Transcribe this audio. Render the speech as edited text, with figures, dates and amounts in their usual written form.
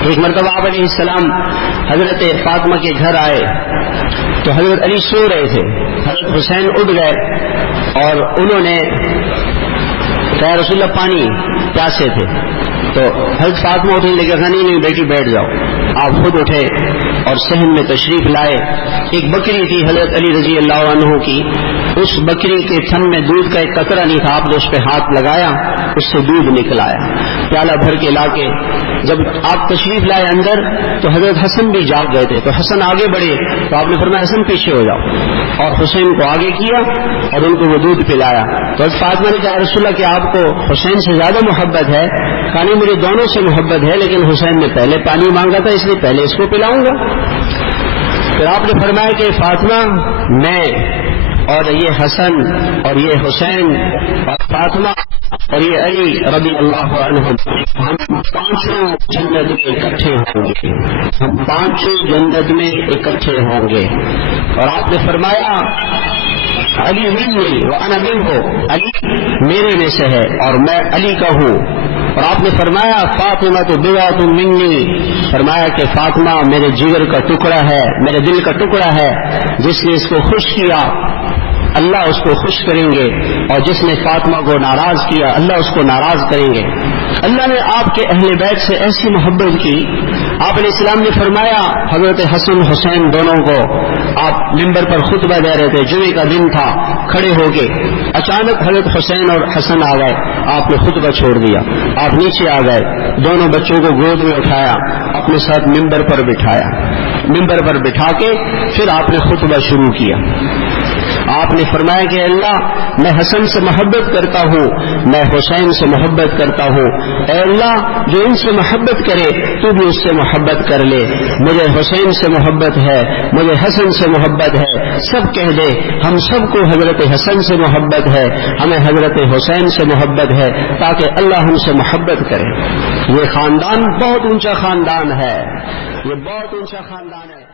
ایک مرتبہ آپ علیہ السلام حضرت فاطمہ کے گھر آئے تو حضرت علی سو رہے تھے. حضرت حسین اٹھ گئے اور انہوں نے کہا رسول اللہ پانی پیاسے تھے. تو حضرت فاطمہ اٹھنے لگے کہا نہیں بیٹی بیٹھ جاؤ. آپ خود اٹھے اور صحن میں تشریف لائے. ایک بکری تھی حضرت علی رضی اللہ عنہ کی, اس بکری کے تھن میں دودھ کا ایک قطرہ نہیں تھا. آپ نے اس پہ ہاتھ لگایا, اس سے دودھ نکل آیا پیالہ بھر کے لا کے. جب آپ تشریف لائے اندر تو حضرت حسن بھی جاگ گئے تھے, تو حسن آگے بڑھے تو آپ نے فرمایا حسن پیچھے ہو جاؤ, اور حسین کو آگے کیا اور ان کو وہ دودھ پلایا. تو حضرت فاطمہ نے کہا رسول اللہ کہ آپ کو حسین سے زیادہ محبت ہے؟ کہا نہیں مجھے دونوں سے محبت ہے, لیکن حسین نے پہلے پانی مانگا تھا اس لیے پہلے اس کو پلاؤں گا. پھر آپ نے فرمایا کہ فاطمہ میں اور یہ حسن اور یہ حسین اور فاطمہ اور یہ علی رضی اللہ عنہ ہم پانچوں جنت میں اکٹھے ہوں گے, ہم پانچوں جنت میں اکٹھے ہوں گے. اور آپ نے فرمایا علی منی وانا منہ, علی میرے میں سے ہے اور میں علی کا ہوں. اور آپ نے فرمایا فاطمہ تو بضعۃ منی, فرمایا کہ فاطمہ میرے جگر کا ٹکڑا ہے, میرے دل کا ٹکڑا ہے. جس نے اس کو خوش کیا اللہ اس کو خوش کریں گے, اور جس نے فاطمہ کو ناراض کیا اللہ اس کو ناراض کریں گے. اللہ نے آپ کے اہل بیت سے ایسی محبت کی. آپ علیہ السلام نے فرمایا حضرت حسن حسین دونوں کو, آپ ممبر پر خطبہ دے رہے تھے, جمعے کا دن تھا, کھڑے ہو کے اچانک حضرت حسین اور حسن آ گئے. آپ نے خطبہ چھوڑ دیا, آپ نیچے آ گئے, دونوں بچوں کو گود میں اٹھایا, اپنے ساتھ ممبر پر بٹھایا, ممبر پر بٹھا کے پھر آپ نے خطبہ شروع کیا. آپ نے فرمایا کہ اللہ میں حسن سے محبت کرتا ہوں, میں حسین سے محبت کرتا ہوں, اے اللہ جو ان سے محبت کرے تو بھی اس سے محبت کر لے. مجھے حسین سے محبت ہے, مجھے حسن سے محبت ہے, سب کہہ دے ہم سب کو حضرت حسن سے محبت ہے, ہمیں حضرت حسین سے محبت ہے, تاکہ اللہ ہم سے محبت کرے. یہ خاندان بہت اونچا خاندان ہے, یہ بہت اونچا خاندان ہے.